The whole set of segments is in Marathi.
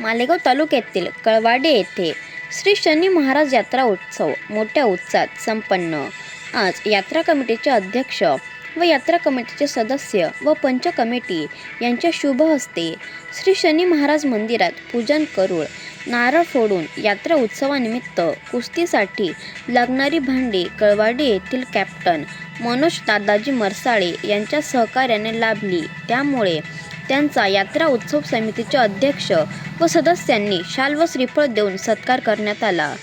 मालेगाव तालुक्यातील कळवाडे येथे श्री शनी महाराज यात्रा उत्सव मोठ्या उत्साहात संपन्न. आज यात्रा कमिटीचे अध्यक्ष व यात्रा कमिटीचे सदस्य व पंच कमिटी यांच्या शुभ हस्ते श्री शनी महाराज मंदिरात पूजन करून नारळ फोडून यात्रा उत्सवानिमित्त कुस्तीसाठी लागणारी भांडी कळवाडी येथील कॅप्टन मनोज दादाजी मरसाळे यांच्या सहकार्याने लाभली. त्यामुळे त्यांचा यात्रा उत्सव समितीचे अध्यक्ष व सदस्यांनी शाल व श्रीफळ देऊन सत्कार करण्यात आला.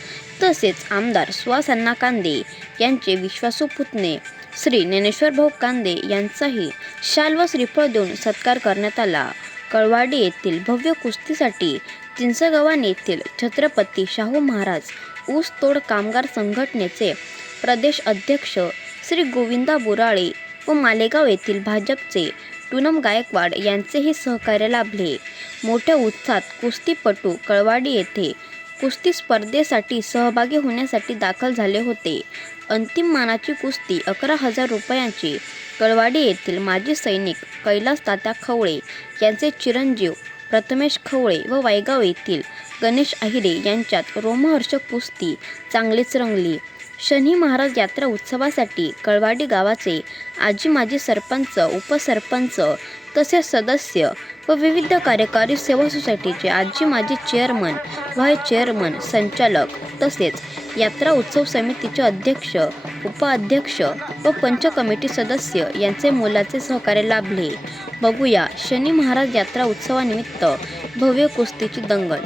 तसेच आमदार सुहास अण्णा कांदे यांचे विश्वासू पुतणे श्री ज्ञानेश्वर भाऊ कांदे यांचाही शाल व श्रीफळ देऊन सत्कार करण्यात आला. कळवाडी येथील भव्य कुस्तीसाठी चिंचगव्हाण येथील छत्रपती शाहू महाराज ऊसतोड कामगार संघटनेचे प्रदेश अध्यक्ष श्री गोविंदा बोराळे व मालेगाव येथील भाजपचे पूनम गायकवाड यांचेही सहकार्य लाभले. मोठ्या उत्साहात कुस्तीपटू कळवाडी येथे कुस्ती स्पर्धेसाठी सहभागी होण्यासाठी दाखल झाले होते. अंतिम मानाची कुस्ती अकरा हजार रुपयांची. कळवाडी येथील माजी सैनिक कैलास तात्या खवळे यांचे चिरंजीव प्रथमेश खवळे व वायगाव येथील गणेश अहिरे यांच्यात रोमहर्षक कुस्ती चांगलीच रंगली. शनी महाराज यात्रा उत्सवासाठी कळवाडी गावाचे आजी माजी सरपंच उपसरपंच तसेच सदस्य व विविध कार्यकारी सेवा सोसायटीचे आजी माजी चेअरमन व्हाईस चेअरमन संचालक तसेच यात्रा उत्सव समितीचे अध्यक्ष उपाध्यक्ष व पंच कमिटी सदस्य यांचे मोलाचे सहकार्य लाभले. बघूया शनी महाराज यात्रा उत्सवानिमित्त भव्य कुस्तीची दंगल.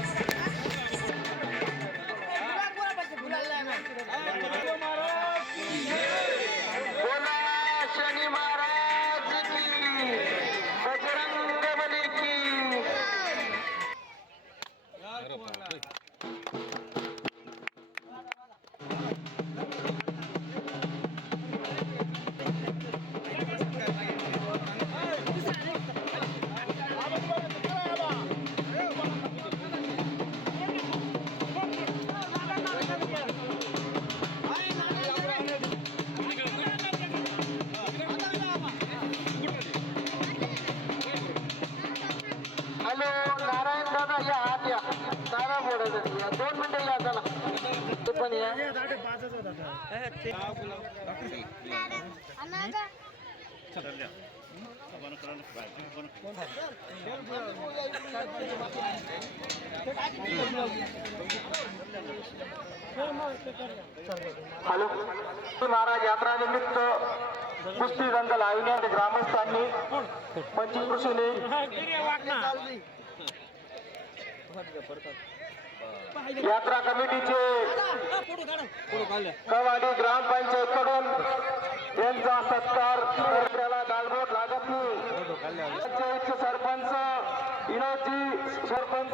दादा या दोन मिनिटं या चला ते पण या हॅलो महाराज यात्रा निमित्त कुस्ती दंगल आयोजन ग्रामस्थांनी पंचकृषीने यात्रा कमिटीचे कवाडी ग्रामपंचायत कडून यांचा सत्कार त्याला दालबोट लागत नाही. पंचायतचे सरपंच विनोदजी सरपंच.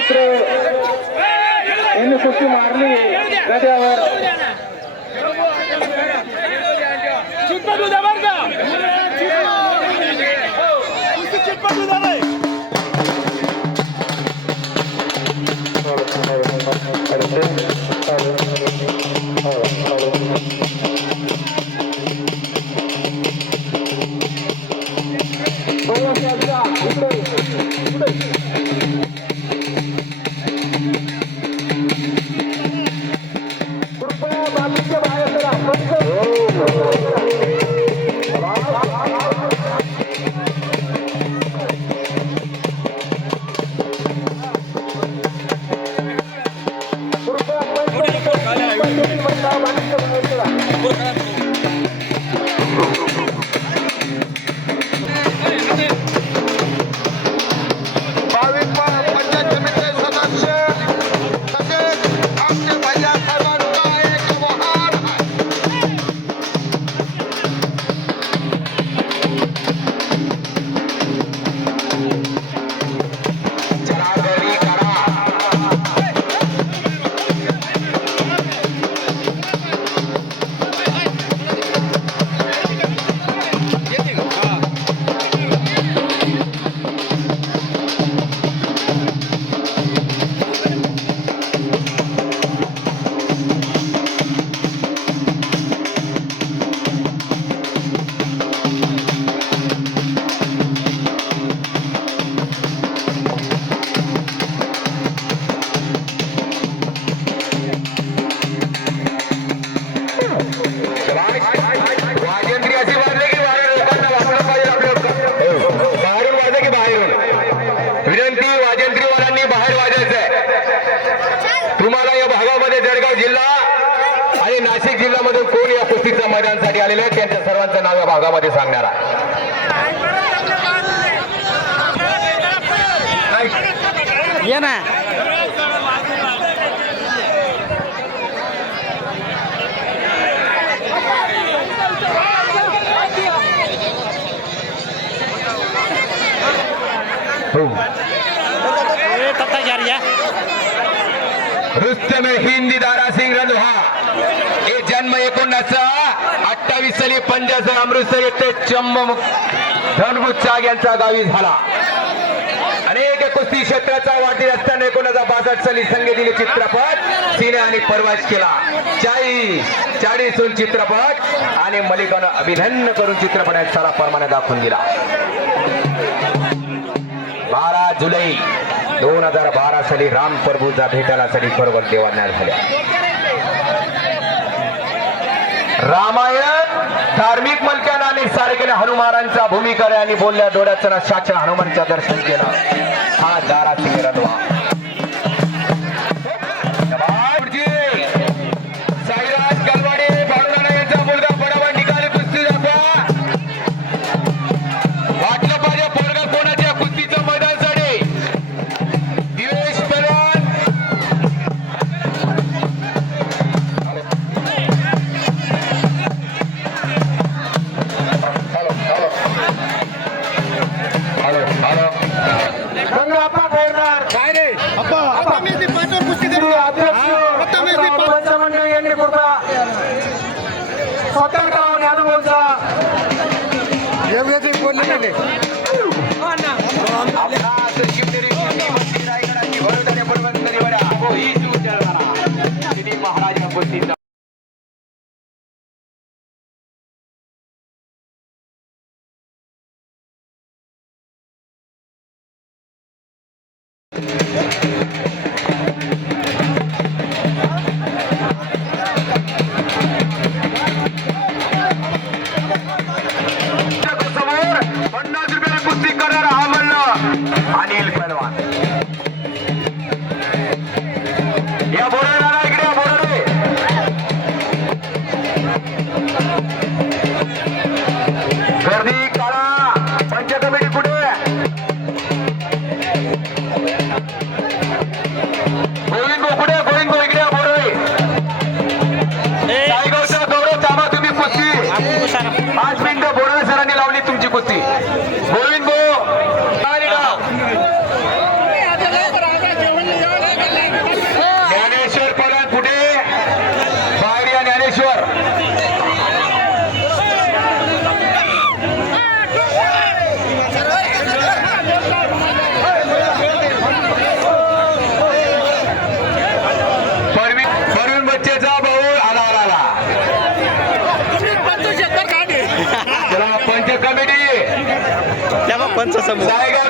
सूत्र यांनी कुस्ती मारली गड्यावर चिंपटू द्या बरं का कुस्ती मैदानासाठी आलेले आहेत. त्यांच्या सर्वांचं नाव या भागामध्ये सांगणार आहे. ये ना. रुस्तम हिंदी दारा सिंग रंधवा हे जन्म एकोणीसचा अठ्ठावीस साली पंजाब अमृतसर येथे चंब धनगुच्चा यांचा गावी झाला. अनेक कुस्ती क्षेत्राचा वाटी असताना एकोणीसशे बासष्ट साली संगीत चित्रपट सिने आणि परवाज केला. चाळीस चाळीसून चित्रपट आणि मलिकानं अभिनंदन करून चित्रपटात सारा परमाने दाखवून दिला. बारा जुलै दोन हजार बारा साली राम प्रभूचा भेटायसाठी परवर देवांना झाल्या. रामायण धार्मिक मलक्यानं आणि सारखेने हनुमानांचा भूमिका आणि बोलल्या डोळ्याचं साच्या हनुमानच्या दर्शन केलं. हा दारा सिंग Ponle, ponle. कुस्ती आपण सारा पाच मिनिटं बोराडे सरांनी लावली तुमची कुस्ती गोविंद भाऊ आणि गाव. ज्ञानेश्वर पवार कुठे बाहेर या ज्ञानेश्वर परवीन परवीन बच्चेचा भाऊ आला आला आला चला पंच कमिटी तेव्हा पंच समूह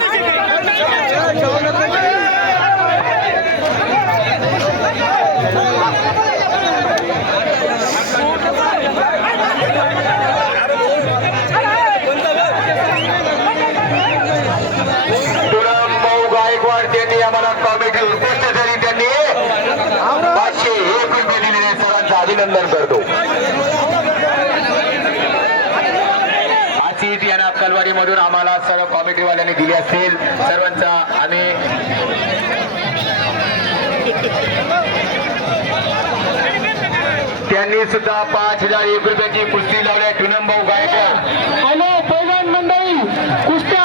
गाडीमधून आम्हाला सर्व कॉमेडीवाल्यांनी दिली असतील. सर्वांचा आम्ही त्यांनी सुद्धा पाच हजार एक रुपयाची कुस्ती लावल्या टुनम भाऊ गायकवाड. हॅलो पैलवान मंडळी कुस्त्या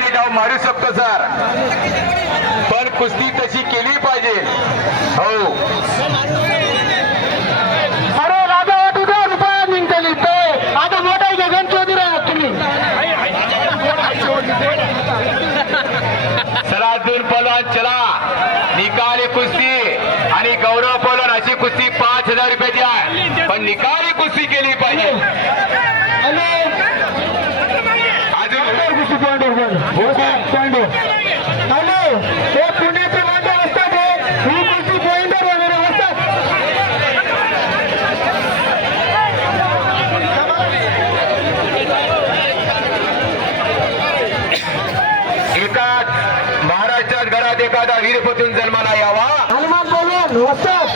निकाली डाव मारू शकतो सर. पण कुस्ती तशी केली पाहिजे. हो. अरे राजा वाटू द्या रुपया निघतली ते आता मोठा गगन चौधरी आहात तुम्ही. चला दोन पलवान चला. निकाली कुस्ती आणि गौरव पलवान अशी कुस्ती पाच हजार रुपयाची आहे. पण निकाली कुस्ती केली पाहिजे हॅलो अजून कुस्ती पॉइंटवर हॅलो हे पुण्याचे असतात ही. वगैरे असतात? एकाच महाराष्ट्रात घरात एखादा वीरपतून जन्माला यावा. हनुमान बोलून वस्तात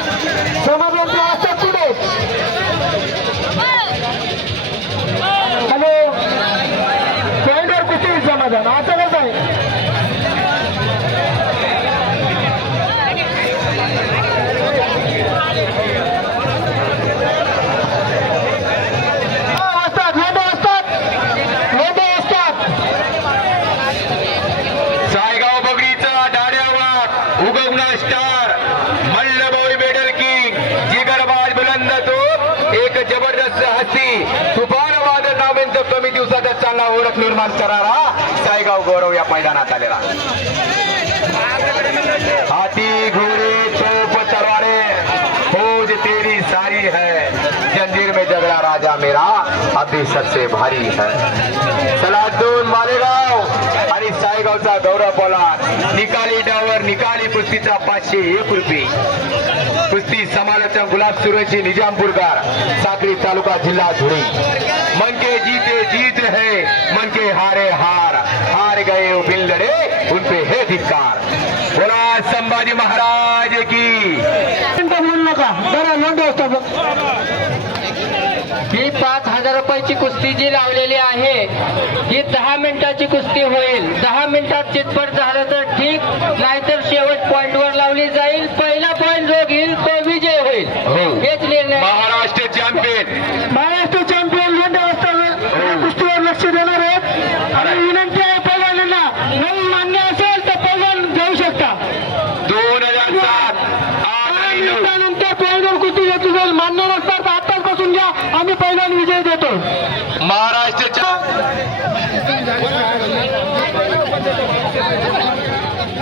हस्ती तुफान वादळ कमी दिवसात चांगला ओळख निर्माण करणारा सायगाव गौरव या मैदानात आलेला. हाती घोड़े तोप तलवारे फौज तेरी सारी है. जंजीर में जगड़ा राजा मेरा अभी सबसे भारी है. चला दोन मालेगाव आणि दौरा बोला. निकाली डावर निकाली कुस्तीचा पाचशे एक रुपये. कुस्ती समालोचक गुलाब सुरेशी निजामपूरकर साक्री तालुका जिल्हा धुळे. मन के जीते जीत है मन के हारे हार. हार गए वो बिल लड़े उन है धिक्कार. बोला संभाजी महाराज की मिनिटं बोलू नका जरा लोंढे असतात ही पाच हजार रुपयाची कुस्ती जी लावलेली आहे ही दहा मिनिटाची कुस्ती होईल. दहा मिनिटात चितपट झालं तर ठीक नाहीतर शेवट